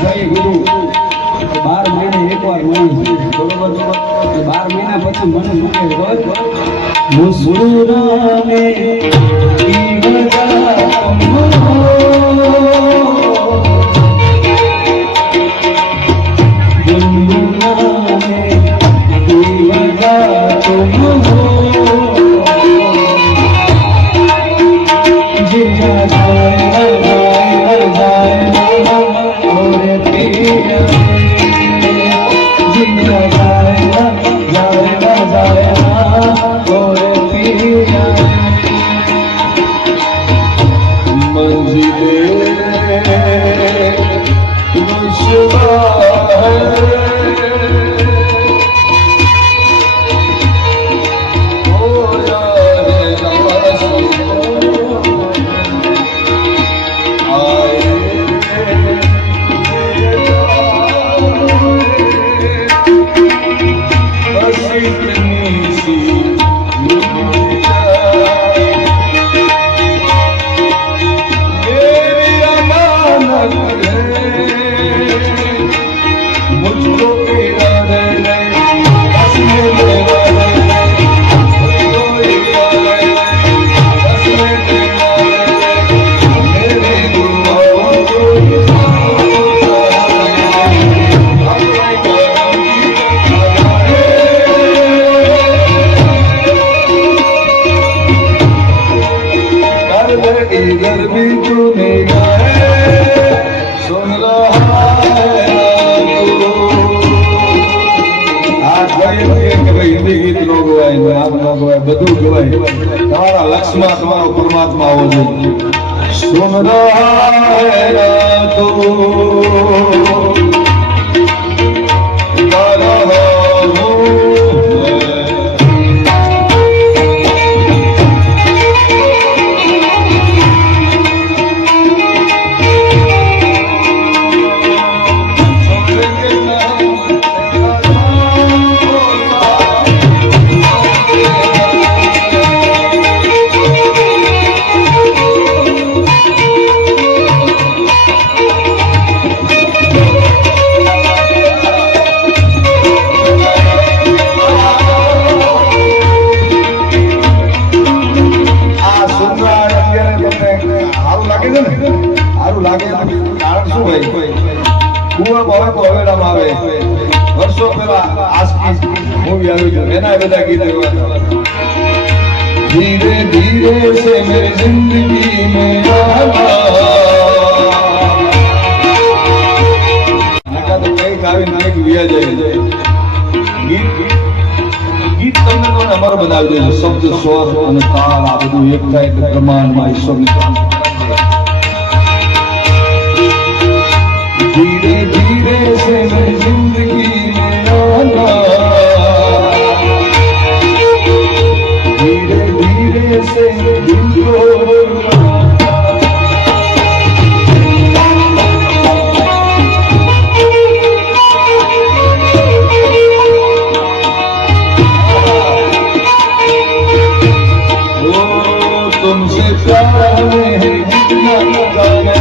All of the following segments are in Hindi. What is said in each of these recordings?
ભાઈએ કીધું 12 મહિને એકવાર મળી બરોબર 12 મહિના પછી મને મૂકે રોજ મુસ્કુરાને કી વજહ બધું કહેવાય તમારા લક્ષ્યમાં તમારો પરમાત્મા આવો જોઈએ સુન રહા તો વર્ષો પહેલા આસ્કી મૂવી આવી છે એના બધા ગીતો ધીરે ધીરે સે મેરી જિંદગી में આના તો કઈ ગાવી નાઈ વિયા જાય ગીત તમને કોને અમારો બનાવી દે શબ્દ સ્વર અને તાલ આ બધું એક થાય કે પ્રમાણમાં ઈશ્વરની કામ धीरे धीरे से मैं जिंदगी में आना धीरे धीरे से दिल को तुमसे प्यार में कितना जाना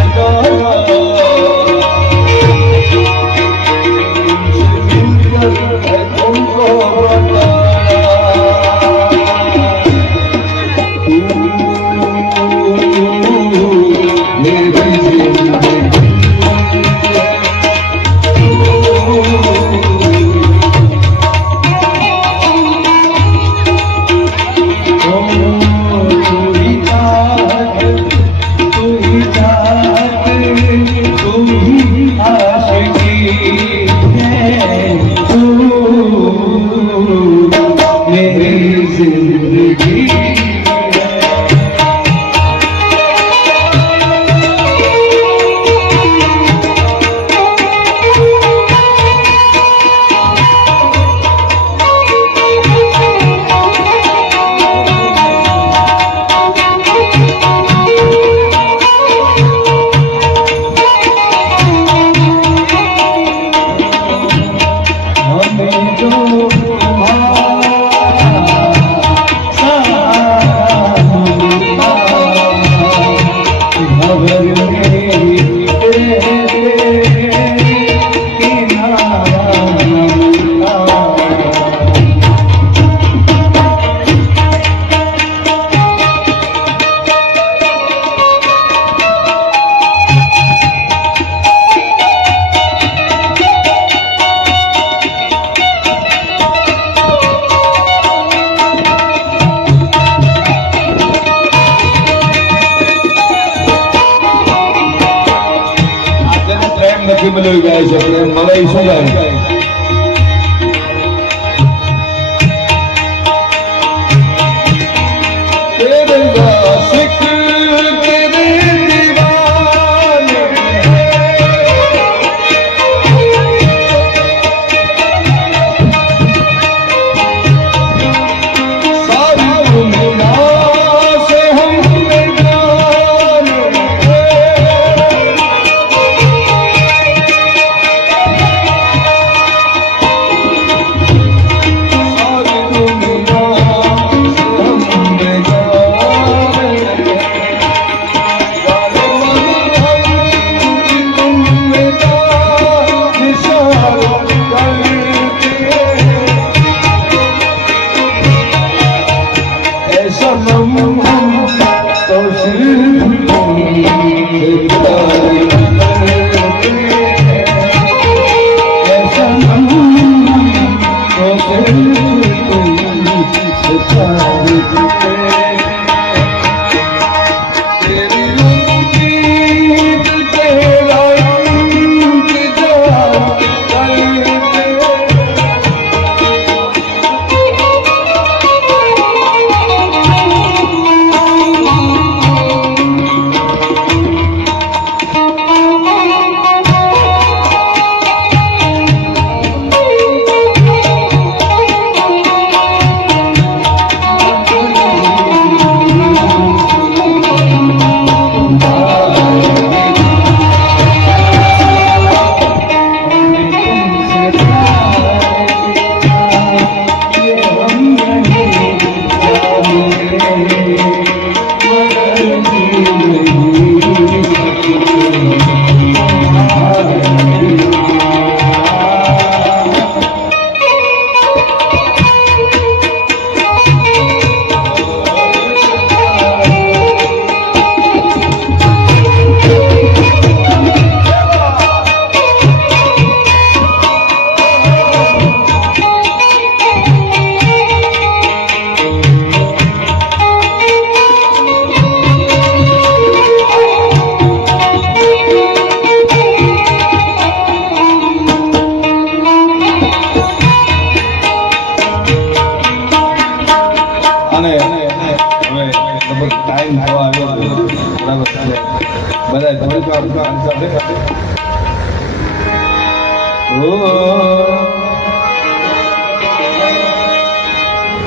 મેલોડી ગાય છે પ્રેમ મલાઈ શું ગાય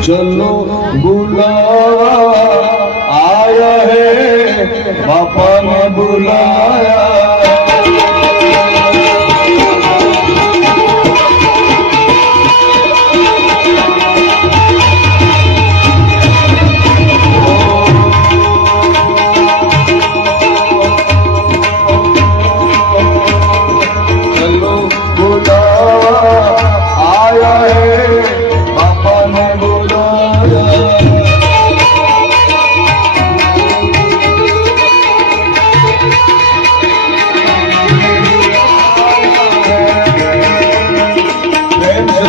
चलो बुलाया आया है पापा ने बुलाया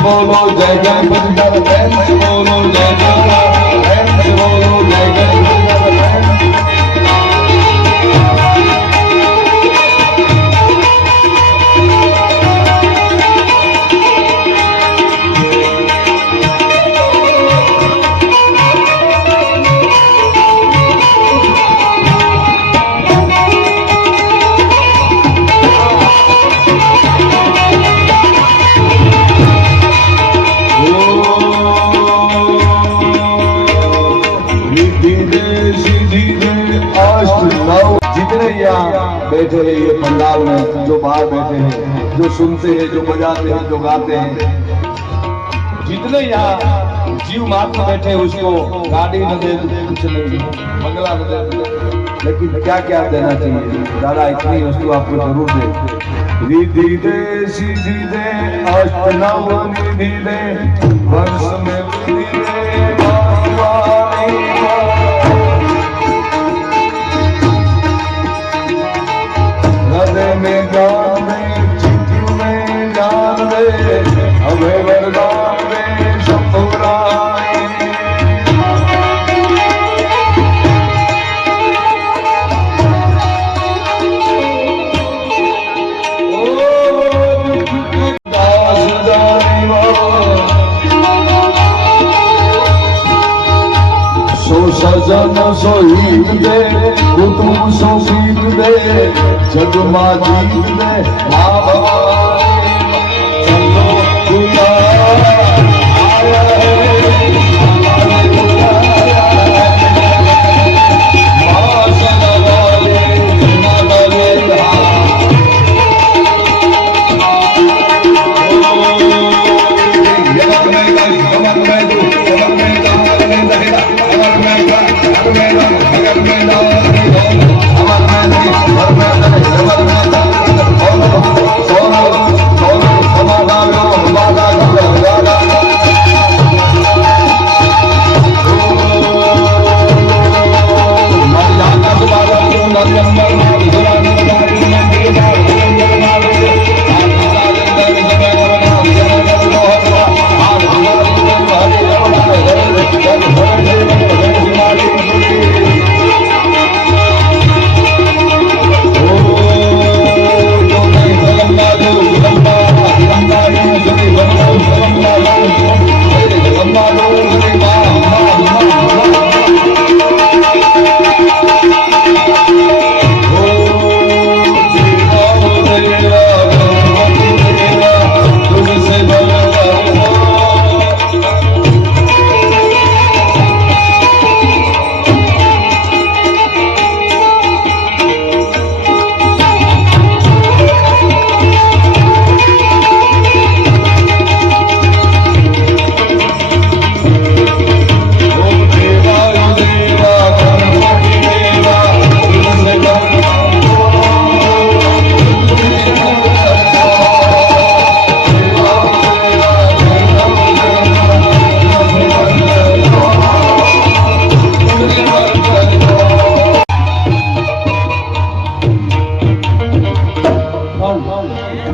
बोलो जय जय बंदर बहन से बोलो जय जय बहन से बोलो जय जय बंदर बहन जितने यहाँ बैठे हैं ये पंडाल में जो बाहर बैठे हैं जो सुनते हैं जो बजाते हैं जो गाते हैं जितने यहाँ जीव मात्र बैठे हैं उसको गाड़ी न दे कुछ नहीं बंगला न दे लेकिन क्या क्या देना चाहिए दादा इतनी वस्तु आपको जरूर दे रिधि दे सीधी दे अष्टनव निधि दे वर्ष में विधि दे हृदय में ज्ञान दे चित्त में ज्ञान दे हमें वरदान दे शंभुराय ओ जन सो हीत दे कुतुब सो सीत दे जग मा जीत दे मां भवानी चलो बुलाया आया है हमारे बुलाया मां सनवाले नगरे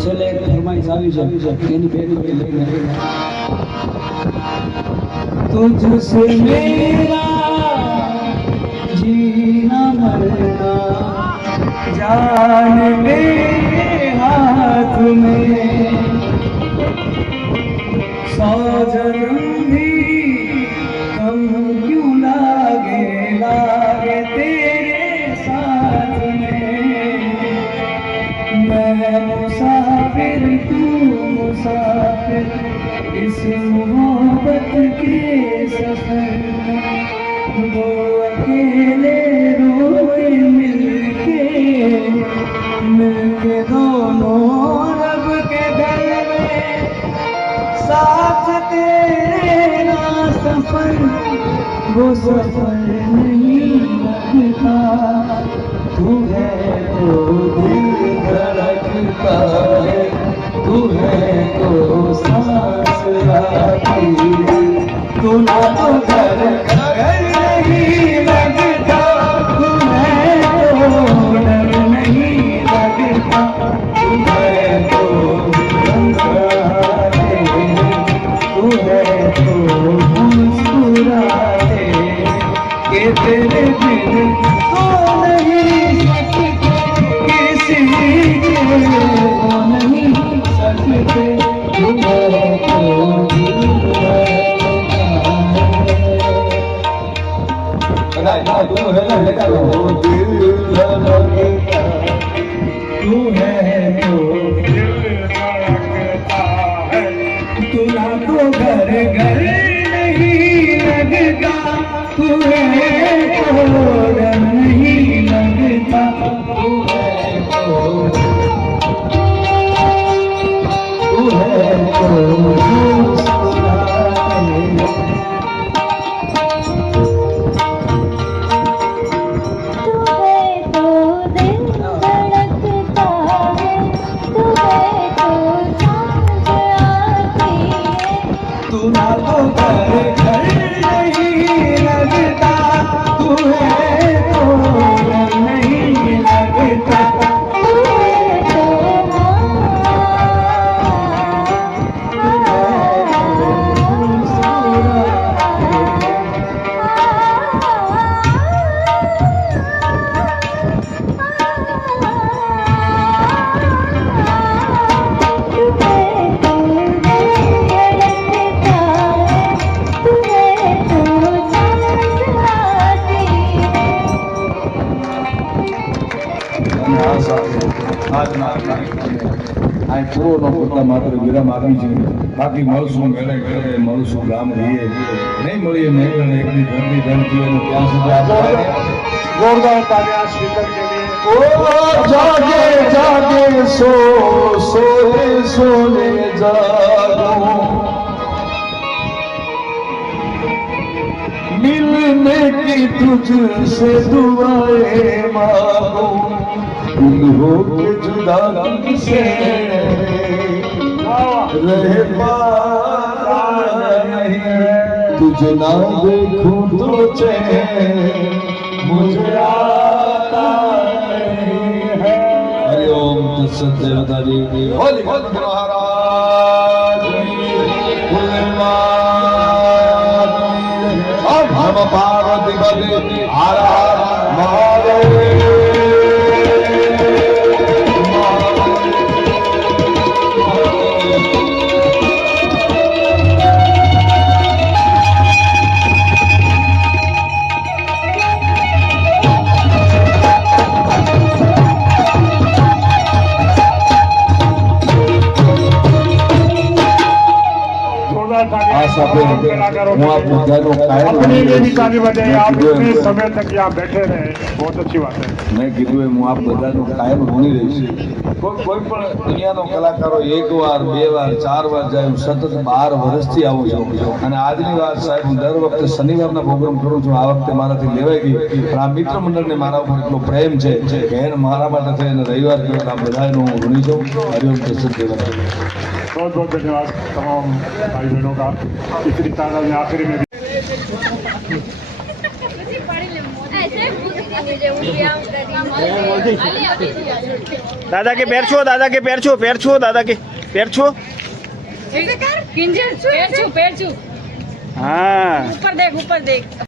છેલ્લે એક ફરમાઈશ આવી છે એની પેલી લઈને तुझसे मेरा जीना मरना जान मेरे हाथ में 100 जन्म भी कम क्यों लागे लागे तेरे साथ में मैं मुसाफिर तू मुसाफिर इस मोहब्बत के सफर में दो अकेले रोए मिलके दोनों रब के घर में साथ तेरे ना सफर वो सफर नहीं लगता तू है तो दिल धड़कता है तू है तो सांस आती है तू ना तो घर नहीं लगता तू है तो डर नहीं लगता तू है तो मुस्कुराते तू है तो मुस्कुराते के तेरे बिन तो नहीं सकते किसी के वो नहीं सकते तू है तो तू है ना लगा लो दिल धड़कता तू है तो तू ना तो घर घर नहीं लगता तू है तो डर नहीं लगता तू है तो तू ना तो घर घर नहीं लगता तू है तो डर नहीं लगता तू है तो આશા આજના આ પૂરો નો કરતા માત્ર વિરામ આપી છે. બાકી મળશું મેળે મેળે મળશું ગામ રહીએ નહીં મળીએ નહીં એકની ઘરની ધરતી અને ત્યાં સુધી આપણે जोरदार तालियां स्पीकर के लिए। ओ जागे जागे सो सोए सोए जागो मिलने की तुझसे दुआएं मांगो दिल हो के जुदा से रह पाता नहीं तुझे ना देखूं तो चैन मुझे आता नहीं है। हरिओम तत्सत देवता दी होली महाराज नम पार्वती पति हर हर महादेव। अपनी वेदिका भी बजाई, आप इतने समय तक यहाँ बैठे रहे, बहुत अच्छी बात है। મેં કીધું એમ હું આપ બધાનો કાયમ ઋણી રહીશ. કોઈ પણ દુનિયાનો કલાકારો એક વાર બે વાર ચાર વાર જાય, હું સતત 12 વર્ષથી આવું છું. અને આજની વાત સાહેબ, હું દર વખતે શનિવારના પ્રોગ્રામ કરું છું. આ વખતે મારાથી લેવાઈ ગઈ, પણ આ મિત્ર મંડળને મારા ઉપર એટલો પ્રેમ છે કે એને મારા માટે થઈને રવિવાર દિવસ આ બધાનો હું ઋણી છું. હરિઓમ તત્સત દેવતા. बहुत बहुत धन्यवाद तमाम भाई बहनों का। इतनी तादाद में आखिरी में दादा के पैर छो, दादा के पैर छो, पैर छो, दादा के पैर छो। पैर छू, पैर छू। हाँ ऊपर देख, ऊपर देख।